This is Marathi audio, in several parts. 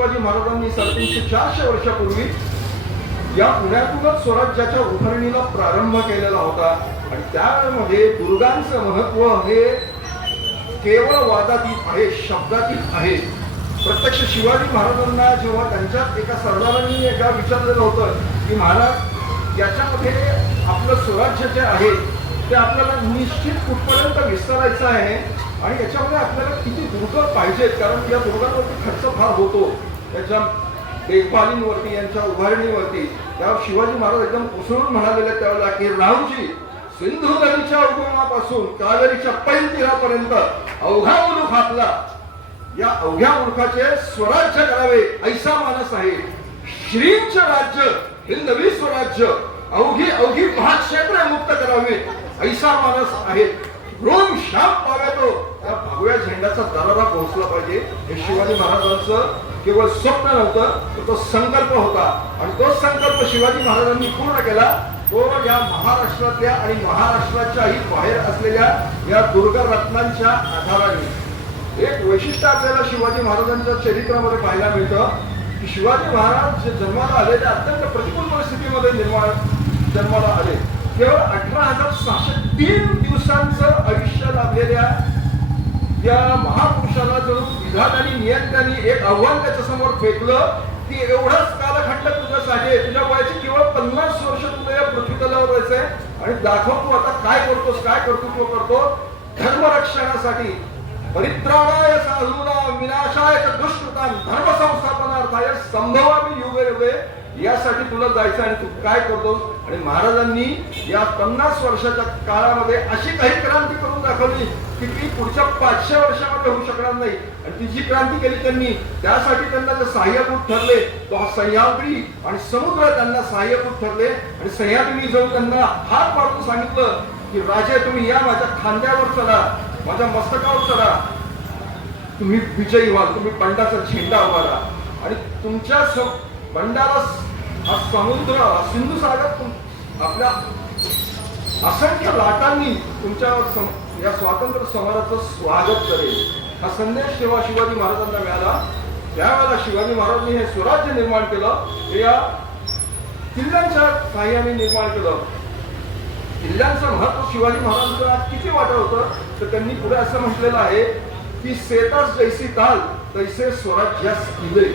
शिवाजी महाराजांनी साडेतीनशे चारशे वर्षापूर्वी या पुण्यातूनच स्वराज्याच्या उभारणीला प्रारंभ केलेला होता. आणि त्यामध्ये दुर्गांचं महत्त्व हे केवळ वादातीत आहे शब्दातीत आहे. प्रत्यक्ष शिवाजी महाराजांना जेव्हा त्यांच्यात एका सरदारांनी एका विचारलेलं होतं की महाराज याच्यामध्ये आपलं स्वराज्य जे आहे ते आपल्याला निश्चित कुठपर्यंत विस्तारायचं आहे? आणि याच्यामध्ये आपल्याला किती दुर्ग पाहिजेत? कारण या दुर्गांवरती खर्च फार होतो. त्याच्या देखभालींवरती यांच्या उभारणीवरती. त्यावर शिवाजी महाराज एकदम उसळून म्हणालेल्या त्यावेळेला की राहुजी सिंधू नदीच्या उगमापासून कावेरीच्या पैल तीरापर्यंत अवघा मुलूक हातला या अवघ्या मुलुखाचे स्वराज्य करावे ऐसा मानस आहे. श्रींच राज्य हिंदवी स्वराज्य अवघी अवघी महाक्षेत्र मुक्त करावे ऐसा मानस आहे. रोम श्याम भगव्या झेंड्याचा दरारा पोहोचला पाहिजे. हे शिवाजी महाराजांचं केवळ स्वप्न नव्हतं तर तो संकल्प होता. आणि तो संकल्प शिवाजी महाराजांनी पूर्ण केला. तो या महाराष्ट्रातल्या आणि महाराष्ट्राच्याही बाहेर असलेल्या या दुर्गरत्नांच्या आधाराने. एक वैशिष्ट्य आपल्याला शिवाजी महाराजांच्या चरित्रामध्ये पाहायला मिळतं की शिवाजी महाराज जे जन्माला आले ते अत्यंत प्रतिकूल परिस्थितीमध्ये निर्माण जन्माला आले. केवळ अठरा हजार सहाशे तीन दिवसांचं आयुष्य लाभलेल्या या महापुरुषाला जणू आणि नियंत्रणी एक आव्हान त्याच्यासमोर फेकलं की एवढाच कालखंड तुझ्यासाठी आहे तुझ्या वयाची केवळ पन्नास वर्ष तुला या पृथ्वीतलावर तलावर आणि दाखव तू आता काय करतोस काय कर्तृत्व करतो धर्मरक्षणासाठी परित्राणाय साधूना विनाशाय च धर्म संस्थापनार्थाय संभवामी युगे युगे यासाठी तुला जायचं आणि तू काय करतोस? आणि महाराजांनी या पन्नास वर्षाच्या काळामध्ये अशी काही क्रांती करून दाखवली. की ती पुढच्या पाचशे वर्षामध्ये होऊ शकणार नाही. आणि ती जी क्रांती केली त्यांनी त्यासाठी त्यांना जे सहाय्यभूत ठरले तो हा सह्याद्री आणि समुद्र त्यांना सहाय्यभूत ठरले. आणि सह्याद्री जाऊन त्यांना हात पाडून सांगितलं की राजे तुम्ही या माझ्या खांद्यावर चला माझ्या मस्तकावर चला तुम्ही विजयी व्हाल तुम्ही बंडाचा झेंडा उभारा. आणि तुमच्या स- बंडाला हा समुद्र हा सिंधू सागर तुम- आपल्या असंख्य लाटांनी तुमच्या या स्वातंत्र्य समराचं स्वागत करेल. हा संदेश जेव्हा शिवाजी महाराजांना मिळाला त्यावेळेला शिवाजी महाराजांनी हे स्वराज्य निर्माण केलं हे या किल्ल्यांच्या साह्याने निर्माण केलं. किल्ल्यांचं महत्त्व शिवाजी महाराजांचं आज किती वाटत होतं तर त्यांनी पुढे असं म्हटलेलं आहे की सेतास जैसी ताल तैसे स्वराज्यास किल्ले.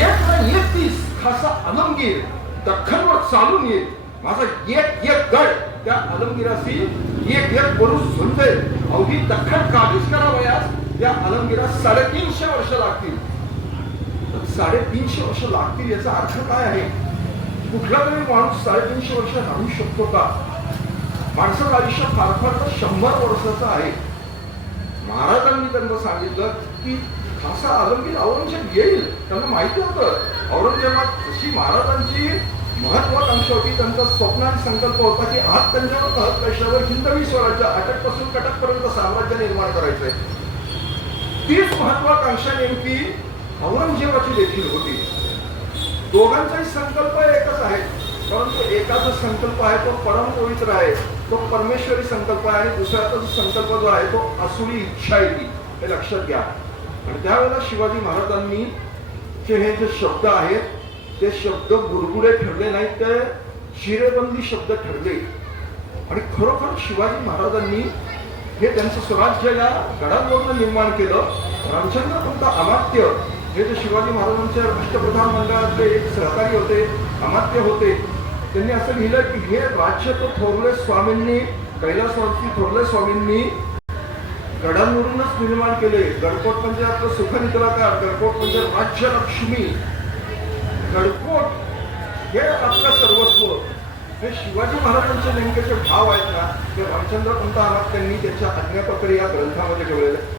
एक ना एकतीस खासा आलमगीर दख्खनवर चालून येईल. माझा एक एक गड त्या आलमगिराशी एक एक पुरुष झुंजेल अवघी दख्खन काबीज करावयास या आलमगिरास साडेतीनशे वर्ष लागतील. तर साडेतीनशे वर्ष लागतील याचा अर्थ काय आहे? कुठला तरी माणूस साडेतीनशे वर्ष राहू शकतो का? माणसाचं आयुष्य फार फार तर शंभर वर्षाचं आहे. महाराजांनी त्यांना सांगितलं की खासा आलमगीर औरंगजेब येईल. त्यांना माहिती होतं. औरंगजेबात जशी महाराजांची महत्वाकांक्षा होती त्यांचा निर्माण संकल्प होता की आज त्यांच्यावर तहत पैशावर हिंदवी स्वराज्य अटकपासून कटकपर्यंत साम्राज्य निर्माण करायचंय? तीच महत्वाकांक्षा नेमकी औरंगजेबाची देखील होती. दोघांचाही संकल्प एकच आहे परंतु एकाचा संकल्प आहे तो परम पवित्र आहे तो परमेश्वरी संकल्प आहे आणि दुसऱ्याचा जो संकल्प जो आहे तो असुरी इच्छा आहे ती. हे लक्षात घ्या. आणि त्यावेळेला शिवाजी महाराजांनी चे हे जे शब्द आहेत ते शब्द गुरगुडे ठरले नाहीत ते शिरेबंदी शब्द ठरले. आणि खरोखर शिवाजी महाराजांनी हे त्यांचं स्वराज्य या गडांवरून निर्माण केलं. रामचंद्र पंत अमात्य. हे जे शिवाजी महाराजांच्या राष्ट्रप्रधान मंडळातले एक सहकारी होते अमात्य होते. त्यांनी असं लिहिलं की हे राज्य तो थोरले स्वामींनी कैलासवासी थोरले स्वामींनी गडांवरूनच निर्माण केले. गडकोट म्हणजे आपलं सुखनित्राकार गडकोट म्हणजे राज्यलक्ष्मी. गडकोट हे आपलं सर्वस्व. हे शिवाजी महाराजांचे नेमके जे भाव आहेत ना ते रामचंद्र पंत अमात्यांनी त्याच्या आज्ञापत्र या ग्रंथामध्ये ठेवलेले